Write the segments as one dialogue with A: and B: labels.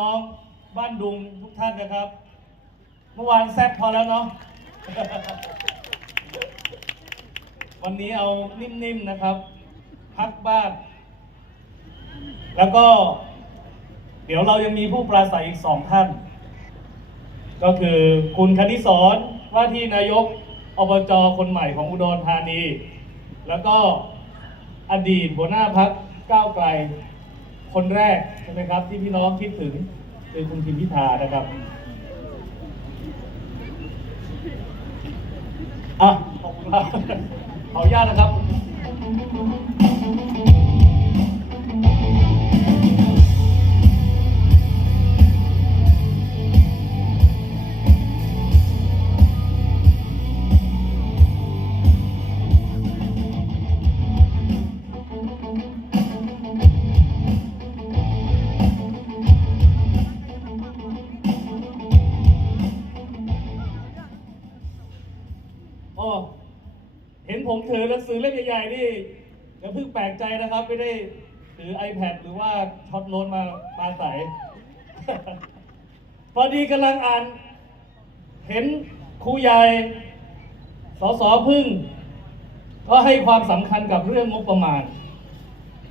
A: น้องบ้านดุงทุกท่านนะครับ เมื่อวานแซ่บพอแล้วเนาะ วันนี้เอานิ่มๆนะครับ พักบ้านแล้วก็ เดี๋ยวเรายังมีผู้ปราศัยอีกสองท่าน ก็คือคุณคณิสรว่าที่นายกอบจคนใหม่ของอุดรธานี แล้วก็อดีตหัวหน้าพักก้าวไกล คนแรกใช่ไหมครับ ที่พี่น้องคิดถึง คือคุณทิมพิธานะครับอะขอบคุณครับขออนุญาตนะครับ สือเล่มใหญ่ๆนี่อย่าเพิ่งแปลกใจนะครับ ไม่ได้ถือ iPad หรือว่าช็อตโน้ตมาปาใส พอดีกำลังอ่าน เห็นครูใหญ่สสพึ่ง ก็ให้ความสำคัญกับเรื่องงบประมาณ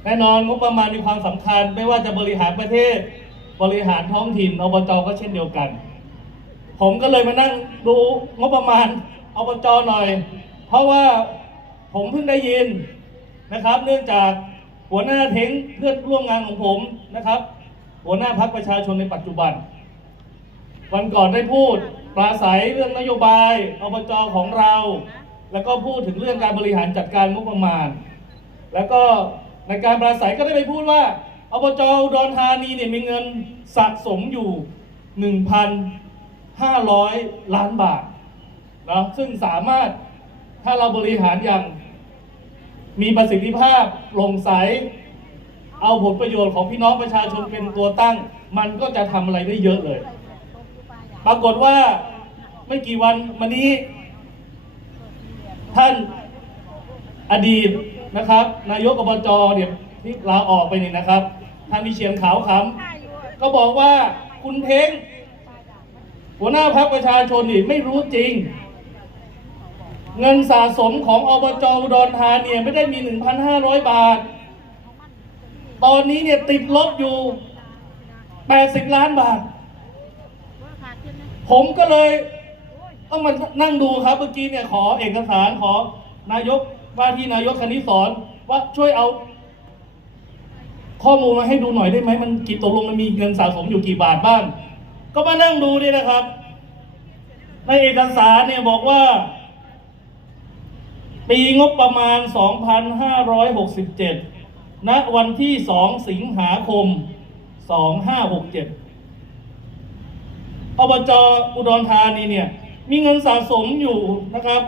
A: แน่นอนงบประมาณมีความสำคัญ ไม่ว่าจะบริหารประเทศ บริหารท้องถิ่นอบจก็เช่นเดียวกัน ผมก็เลยมานั่งดูงบประมาณอบจหน่อย เพราะว่า ผมเพิ่งได้ยินนะครับ เนื่องจากหัวหน้าเท้งเพื่อนร่วมงานของผมนะครับ หัวหน้าพักประชาชนในปัจจุบัน วันก่อนได้พูดปราศัยเรื่องนโยบายอบจของเรา แล้วก็พูดถึงเรื่องการบริหารจัดการงบประมาณ แล้วก็ในการปราศัยก็ได้ไปพูดว่าอบจอุดรธานีเนี่ยมีเงินสะสมอยู่ 1,500 ล้านบาทนะซึ่งสามารถถ้าเราบริหารอย่าง มีประสิทธิภาพโปร่งใส เอาผลประโยชน์ของพี่น้องประชาชนเป็นตัวตั้ง มันก็จะทำอะไรได้เยอะเลย ปรากฏว่าไม่กี่วันมานี้ ท่านอดีตนะครับ นายกอบจเนี่ยที่ลาออกไปนี่นะครับท่านวิเชียนขาวขำก็บอกว่าคุณเท้งหัวหน้าพักประชาชนนี่ไม่รู้จริง เงินสะสมของอบจอุดรธานีไม่ได้มี 1,500 บาท ตอนนี้เนี่ยติดลบอยู่ 80 ล้านบาท ผมก็เลยต้องมานั่งดูครับเมื่อกี้เนี่ยขอเอกสารขอนายกว่าที่นายกคณิสอนว่าช่วยเอา ข้อมูลมาให้ดูหน่อยได้ไหมมันกี่ตกลงมันมีเงินสะสมอยู่กี่บาทบ้าง ก็มานั่งดูนี่นะครับ ในเอกสารเนี่ยบอกว่า ปีงบประมาณ 2,567 ณ วันที่ 2 สิงหาคม 2567 อบจอุดรธานีเนี่ย มีเงินสะสมอยู่นะครับ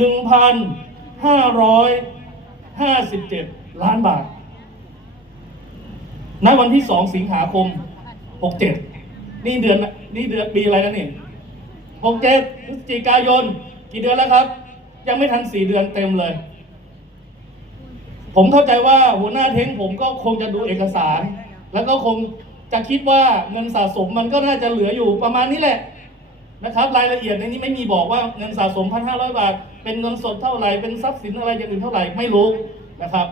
A: 1,557 ล้านบาท ณ วันที่ 2 สิงหาคม 67 นี่เดือน นี่เดือนปีอะไรนะนี่67พฤศจิกายน กี่เดือนแล้วครับ ยังไม่ทัน4เดือนเต็มเลย ผมเข้าใจว่าหัวหน้าเท้งผมก็คงจะดูเอกสาร แล้วก็คงจะคิดว่าเงินสะสมมันก็น่าจะเหลืออยู่ประมาณนี้แหละนะครับ รายละเอียดในนี้ไม่มีบอกว่าเงินสะสมพันห้าร้อยบาท เป็นเงินสดเท่าไหร่เป็นทรัพย์สินอะไรอย่างอื่นเท่าไหร่ไม่รู้นะครับ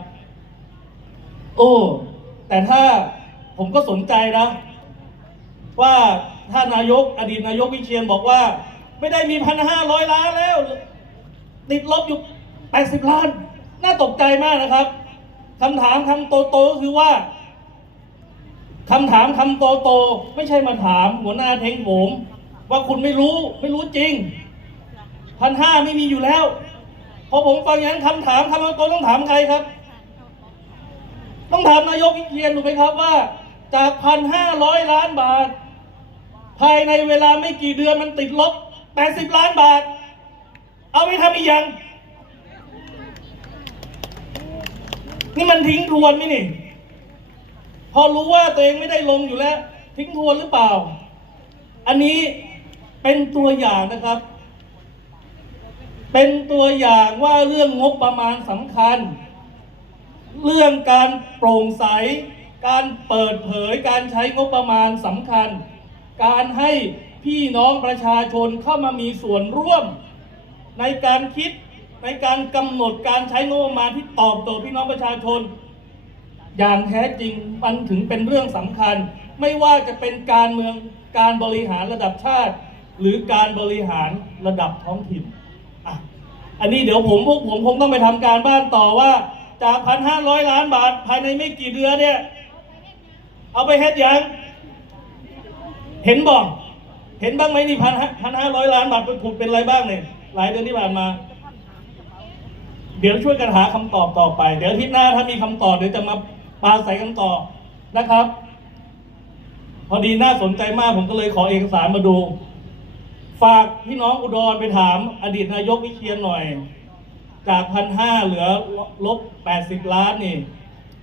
A: โอ้แต่ถ้าผมก็สนใจนะว่าถ้านายกอดีตนายกวิเชียนบอกว่า ไม่ได้มีพันห้าร้อยล้านแล้ว ติดลบอยู่แปดสิบล้าน น่าตกใจมากนะครับคำถามคำโตโตๆก็คือว่าคำถามคำโตโตๆไม่ใช่มาถามหัวหน้าเทงผมว่าคุณไม่รู้ไม่รู้จริงพันห้าไม่มีอยู่แล้วพอผมฟังอย่างนั้นคำถามคำโตต้องถามใครครับ ต้องถามนายกวิเชียนถูกไหมครับว่า จากพันห้าร้อยล้านบาท ภายในเวลาไม่กี่เดือนมันติดลบแปดสิบล้านบาท เอาไปทำอีกอย่าง นี่มันทิ้งทวนไหมนี่ พอรู้ว่าตัวเองไม่ได้ลงอยู่แล้ว ทิ้งทวนหรือเปล่า อันนี้เป็นตัวอย่างนะครับ เป็นตัวอย่างว่าเรื่องงบประมาณสำคัญ เรื่องการโปร่งใส การเปิดเผย การใช้งบประมาณสำคัญ การให้พี่น้องประชาชนเข้ามามีส่วนร่วม ในการคิดในการกำหนดการใช้งบประมาณที่ตอบโจทย์พี่น้องประชาชน อย่างแท้จริงมันถึงเป็นเรื่องสำคัญ ไม่ว่าจะเป็นการเมืองการบริหารระดับชาติ หรือการบริหารระดับท้องถิ่นอะอันนี้เดี๋ยวผมพวกผมคงต้องไปทำการบ้านต่อว่า จากพันห้าร้อยล้านบาทภายในไม่กี่เดือนเนี่ย เอาไปเฮ็ดยัง เห็นบอกเห็นบ้างไหมนี่พันพันห้าร้อยล้านบาทเป็นผุดเป็นอะไรบ้างเนี่ย หลายเดือนที่ผ่านมา เดี๋ยวช่วยกันหาคำตอบต่อไป เดี๋ยวอาทิตย์หน้าถ้ามีคำตอบเดี๋ยวจะมาปาศัยกันต่อนะครับ พอดีน่าสนใจมากผมก็เลยขอเอกสารมาดู ฝากพี่น้องอุดรไปถาม อดีตนายกวิเชียนหน่อย จากพันห้าเหลือลบแปดสิบล้านนี่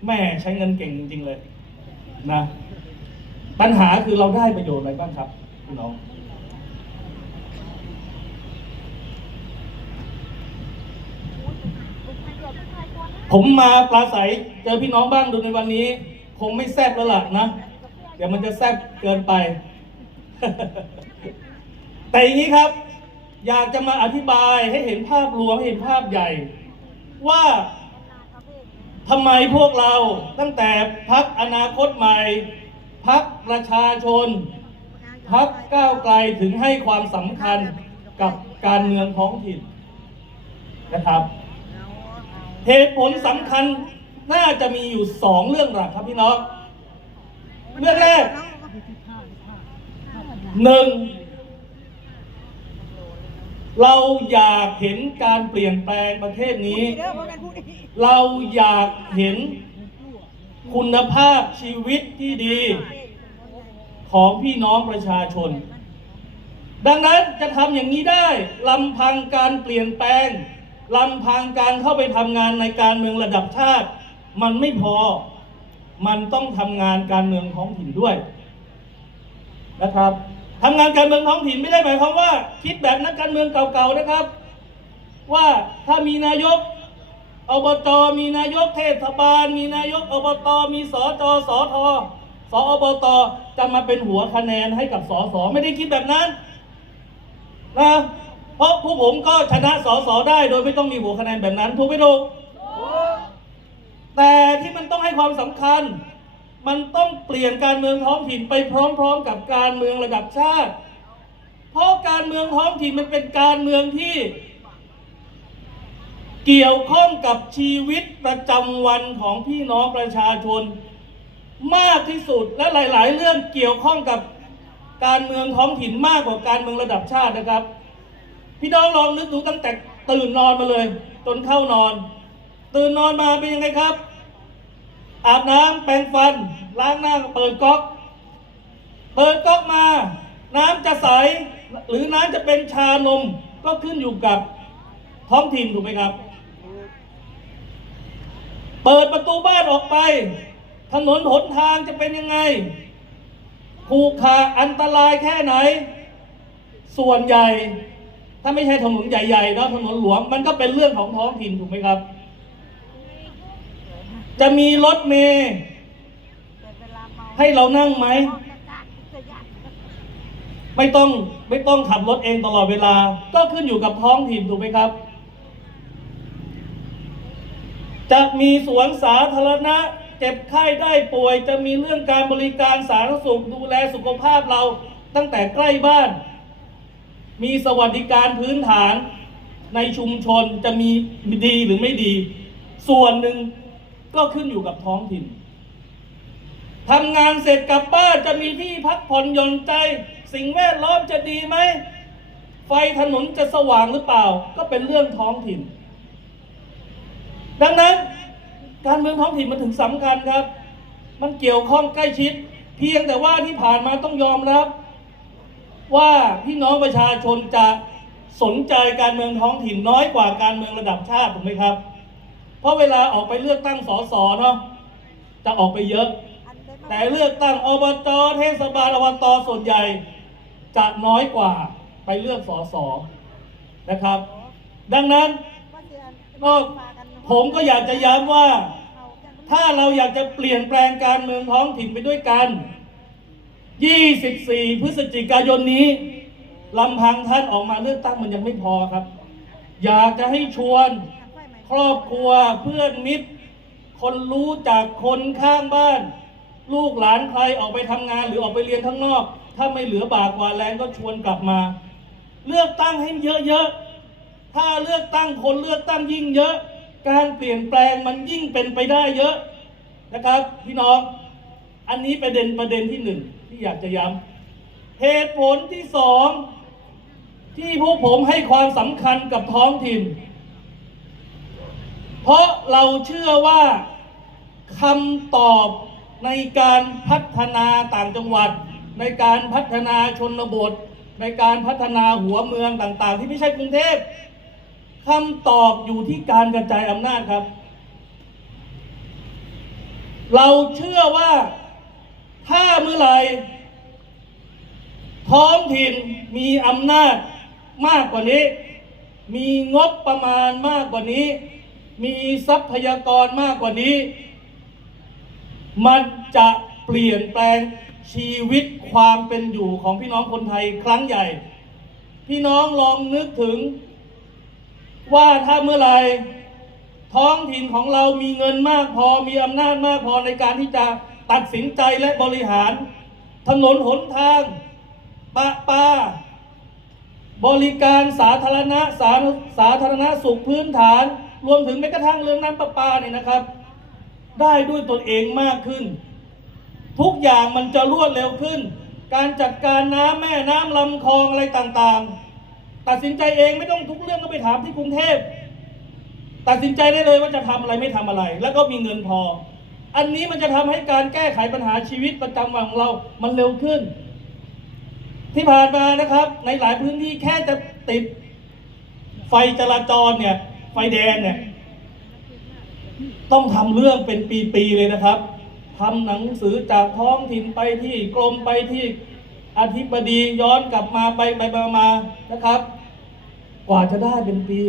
A: แม่ใช้เงินเก่งจริงๆเลยนะปัญหาคือเราได้ประโยชน์อะไรบ้างครับ พี่น้อง ผมมาปราศัยเจอพี่น้องบ้างดูในวันนี้ คงไม่แซ่บแล้วล่ะนะ เดี๋ยวมันจะแซ่บเกินไป แต่อย่างนี้ครับ อยากจะมาอธิบายให้เห็นภาพรวมให้เห็นภาพใหญ่ ว่าทำไมพวกเราตั้งแต่พักอนาคตใหม่พักประชาชนพักก้าวไกลถึงให้ความสำคัญกับการเมืองท้องถิ่นนะครับ เหตุผลสำคัญน่าจะมีอยู่สองเรื่องหลักครับพี่น้อง เรื่องแรกหนึ่งเราอยากเห็นการเปลี่ยนแปลงประเทศนี้ เราอยากเห็นคุณภาพชีวิตที่ดี ของพี่น้องประชาชน ดังนั้นจะทำอย่างนี้ได้ลำพังการเปลี่ยนแปลง ลำพังการเข้าไปทำงานในการเมืองระดับชาติ มันไม่พอ มันต้องทำงานการเมืองท้องถิ่นด้วยนะครับทำงานการเมืองท้องถิ่นไม่ได้หมายความว่า คิดแบบนักการเมืองเก่าๆนะครับ ว่าถ้ามีนายกอบจมีนายกเทศบาล มีนายกอบตมีสจสทสอบตจะมาเป็นหัวคะแนนให้กับสสไม่ได้คิดแบบนั้นนะ เพราะผู้ผมก็ชนะสสได้โดยไม่ต้องมีหัวคะแนนแบบนั้นถูกไหมถูกแต่ที่มันต้องให้ความสำคัญ มันต้องเปลี่ยนการเมืองท้องถิ่นไปพร้อม ๆ กับการเมืองระดับชาติ เพราะการเมืองท้องถิ่นมันเป็นการเมืองที่ เกี่ยวข้องกับชีวิตประจำวันของพี่น้องประชาชน มากที่สุดและหลาย ๆ เรื่องเกี่ยวข้องกับการเมืองท้องถิ่นมากกว่าการเมืองระดับชาตินะครับ พี่น้องลองนึกดูตั้งแต่ตื่นนอนมาเลย จนเข้านอน ตื่นนอนมาเป็นยังไงครับ อาบน้ำแปรงฟัน ล้างหน้าเปิดก๊อก เปิดก๊อกมา น้ำจะใส หรือน้ำจะเป็นชานมก็ขึ้นอยู่กับท้องถิ่นถูกไหมครับ เปิดประตูบ้านออกไป ถนนหนทางจะเป็นยังไงผูกขาอันตรายแค่ไหน ส่วนใหญ่ ถ้าไม่ใช่ถนนใหญ่ๆนะถนนหลวงมันก็เป็นเรื่องของท้องถิ่นถูกไหมครับ จะมีรถเมย์ให้เรานั่งไหม ไม่ต้องไม่ต้องขับรถเองตลอดเวลา ก็ขึ้นอยู่กับท้องถิ่นถูกไหมครับ จะมีสวนสาธารณะเจ็บไข้ได้ป่วย จะมีเรื่องการบริการสาธารณสุขดูแลสุขภาพเราตั้งแต่ใกล้บ้าน มีสวัสดิการพื้นฐานในชุมชนจะมีดีหรือไม่ดี ส่วนหนึ่งก็ขึ้นอยู่กับท้องถิ่นทำงานเสร็จกลับบ้านจะมีที่พักผ่อนหย่อนใจ สิ่งแวดล้อมจะดีไหม ไฟถนนจะสว่างหรือเปล่า ก็เป็นเรื่องท้องถิ่น ดังนั้นการเมืองท้องถิ่นมันถึงสำคัญครับ มันเกี่ยวข้องใกล้ชิด เพียงแต่ว่าที่ผ่านมาต้องยอมรับ ว่าพี่น้องประชาชนจะสนใจการเมืองท้องถิ่นน้อยกว่าการเมืองระดับชาติถูกไหมครับ เพราะเวลาออกไปเลือกตั้งสสเนาะจะออกไปเยอะ แต่เลือกตั้งอบจเทศบาลอบตส่วนใหญ่ จะน้อยกว่าไปเลือกสสนะครับ ดังนั้นก็ผมก็อยากจะย้ำว่า ถ้าเราอยากจะเปลี่ยนแปลงการเมืองท้องถิ่นไปด้วยกัน 24 พฤศจิกายนนี้ลำพังท่านออกมาเลือกตั้งมันยังไม่พอครับ อยากจะให้ชวนครอบครัวเพื่อนมิตร คนรู้จากคนข้างบ้าน ลูกหลานใครออกไปทำงานหรือออกไปเรียนข้างนอก ถ้าไม่เหลือบากกว่าแรงก็ชวนกลับมา เลือกตั้งให้เยอะๆ ถ้าเลือกตั้งคนเลือกตั้งยิ่งเยอะ การเปลี่ยนแปลงมันยิ่งเป็นไปได้เยอะนะครับ พี่น้อง อันนี้ประเด็นประเด็นที่หนึ่ง ที่อยากจะย้ำเหตุผลที่สองที่พวกผมให้ความสำคัญกับท้องถิ่น เพราะเราเชื่อว่าคำตอบในการพัฒนาต่างจังหวัด ในการพัฒนาชนบท ในการพัฒนาหัวเมืองต่างๆ ที่ไม่ใช่กรุงเทพคำตอบอยู่ที่การกระจายอำนาจครับ เราเชื่อว่า ถ้าเมื่อไหร่ท้องถิ่นมีอำนาจมากกว่านี้ มีงบประมาณมากกว่านี้ มีทรัพยากรมากกว่านี้ มันจะเปลี่ยนแปลงชีวิตความเป็นอยู่ของพี่น้องคนไทยครั้งใหญ่ พี่น้องลองนึกถึง ว่าถ้าเมื่อไหร่ท้องถิ่นของเรามีเงินมากพอมีอำนาจมากพอในการที่จะ ตัดสินใจและบริหาร ถนนหนทางปะปา บริการสาธารณะสาสาธารณสุขพื้นฐาน รวมถึงแม้กระทั่งเรื่องน้ำประปาเนี่ยนะครับ ได้ด้วยตนเองมากขึ้น ทุกอย่างมันจะรวดเร็วขึ้น การจัดการน้ำแม่น้ำลำคลองอะไรต่างๆ ตัดสินใจเองไม่ต้องทุกเรื่องก็ไปถามที่กรุงเทพตัดสินใจได้เลยว่าจะทำอะไรไม่ทำอะไร แล้วก็มีเงินพอ อันนี้มันจะทำให้การแก้ไขปัญหาชีวิตประจำวันของเรา มันเร็วขึ้น ที่ผ่านมานะครับ ในหลายพื้นที่แค่จะติด ไฟจราจรเนี่ย ไฟแดงเนี่ย ต้องทำเรื่องเป็นปีๆเลยนะครับทำหนังสือจากท้องถิ่นไปที่กรมไปที่อธิบดีย้อนกลับมาไปไปมามานะครับ กว่าจะได้เป็นปี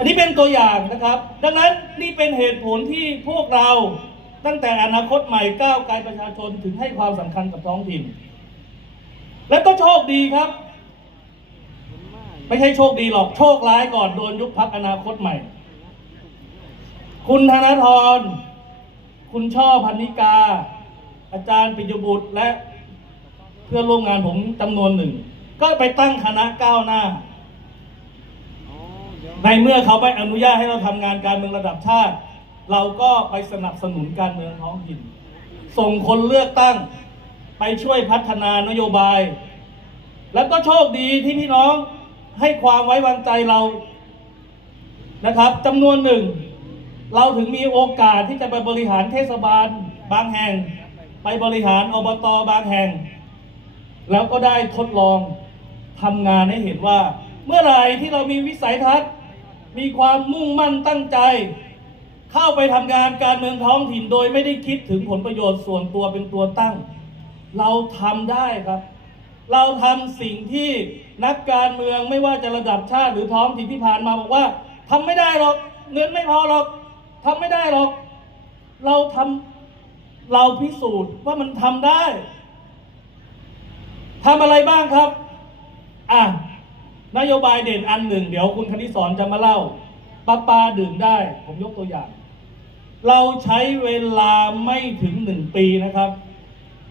A: อันนี้เป็นตัวอย่างนะครับ ดังนั้นนี่เป็นเหตุผลที่พวกเราตั้งแต่อนาคตใหม่ก้าวไกลประชาชนถึงให้ความสำคัญกับท้องถิ่น และก็โชคดีครับ ไม่ใช่โชคดีหรอกโชคร้ายก่อนโดนยุบพักอนาคตใหม่ คุณธนาธรคุณช่อพันนิกา อาจารย์ปิยบุตรและเพื่อนร่วมงานผมจำนวนหนึ่ง ก็ไปตั้งคณะก้าวหน้า ในเมื่อเขาไม่อนุญาตให้เราทำงานการเมืองระดับชาติ เราก็ไปสนับสนุนการเมืองท้องถิ่น ส่งคนเลือกตั้ง ไปช่วยพัฒนานโยบาย แล้วก็โชคดีที่พี่น้องให้ความไว้วางใจเรานะครับจำนวนหนึ่ง เราถึงมีโอกาสที่จะไปบริหารเทศบาลบางแห่ง ไปบริหารอบตบางแห่ง แล้วก็ได้ทดลองทำงานให้เห็นว่า เมื่อไหร่ที่เรามีวิสัยทัศน์ มีความมุ่งมั่นตั้งใจ เข้าไปทำงานการเมืองท้องถิ่นโดยไม่ได้คิดถึงผลประโยชน์ส่วนตัวเป็นตัวตั้ง เราทำได้ครับ เราทำสิ่งที่นักการเมืองไม่ว่าจะระดับชาติหรือท้องถิ่นที่ผ่านมาบอกว่าทำไม่ได้หรอกเงินไม่พอหรอกทำไม่ได้หรอก เราทำเราพิสูจน์ว่ามันทำได้ทำอะไรบ้างครับ อะ นโยบายเด่นอันหนึ่ง เดี๋ยวคุณคณิสอนจะมาเล่าปลาปลาดื่มได้ ผมยกตัวอย่าง เราใช้เวลาไม่ถึงหนึ่งปีนะครับ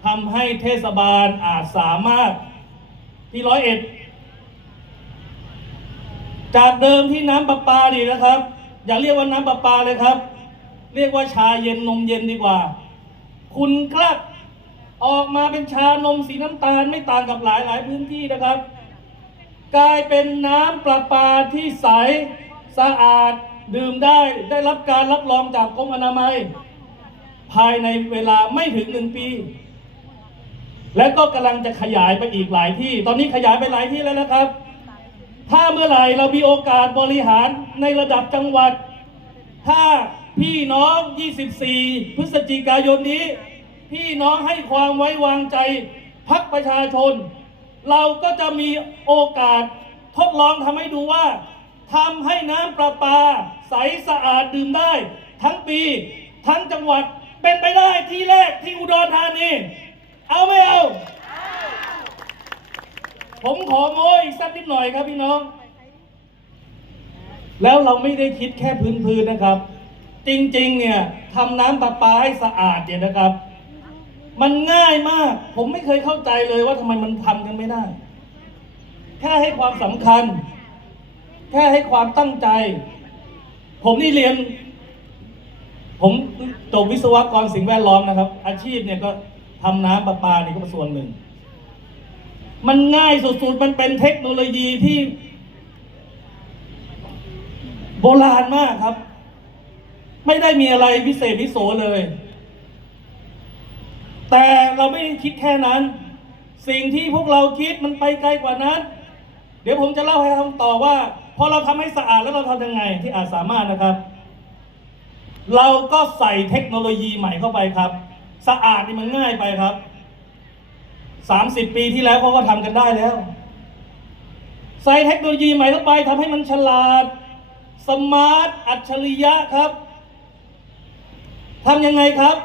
A: ทำให้เทศบาลอาจสามารถที่ร้อยเอ็ดจากเดิมที่น้ำประปาดีนะครับ อย่าเรียกว่าน้ำประปาเลยครับ เรียกว่าชาเย็นนมเย็นดีกว่า คุณคลักออกมาเป็นชานมสีน้ำตาลไม่ต่างกับหลายหลายพื้นที่นะครับ กลายเป็นน้ำประปาที่ใสสะอาดดื่มได้ได้รับการรับรองจากกรมอนามัย ภายในเวลาไม่ถึงหนึ่งปี และก็กำลังจะขยายไปอีกหลายที่ ตอนนี้ขยายไปหลายที่แล้วนะครับ ถ้าเมื่อไหร่เรามีโอกาสบริหารในระดับจังหวัด ถ้าพี่น้อง 24 พฤศจิกายนนี้ พี่น้องให้ความไว้วางใจพักประชาชน เราก็จะมีโอกาสทดลองทำให้ดูว่าทำให้น้ำประปา ใสสะอาดดื่มได้ ทั้งปี ทั้งจังหวัดเป็นไปได้ที่แรกที่อุดรธานีเอาไม่เอา ผมขอโม้อีกสักนิดหน่อยครับพี่น้อง แล้วเราไม่ได้คิดแค่พื้นๆนะครับ จริงๆเนี่ยทำน้ำประปาให้สะอาดเนี่ยนะครับ มันง่ายมาก ผมไม่เคยเข้าใจเลยว่าทำไมมันทำกันไม่ได้ แค่ให้ความสำคัญ แค่ให้ความตั้งใจ ผมนี่เรียน ผมจบวิศวกรสิ่งแวดล้อมนะครับ อาชีพเนี่ยก็ทำน้ำประปานี่ก็เป็นส่วนหนึ่ง มันง่ายสุดๆ มันเป็นเทคโนโลยีที่ โบราณมากครับ ไม่ได้มีอะไรพิเศษพิโสเลย แต่เราไม่ได้คิดแค่นั้น สิ่งที่พวกเราคิดมันไปไกลกว่านั้น เดี๋ยวผมจะเล่าให้ฟังต่อว่าพอเราทำให้สะอาดแล้วเราทำยังไงที่อาจสามารถนะครับ เราก็ใส่เทคโนโลยีใหม่เข้าไปครับ สะอาดนี่มันง่ายไปครับสามสิบปีที่แล้วเขาก็ทำกันได้แล้ว ใส่เทคโนโลยีใหม่เข้าไปทำให้มันฉลาด สมาร์ทอัจฉริยะครับทำยังไงครับ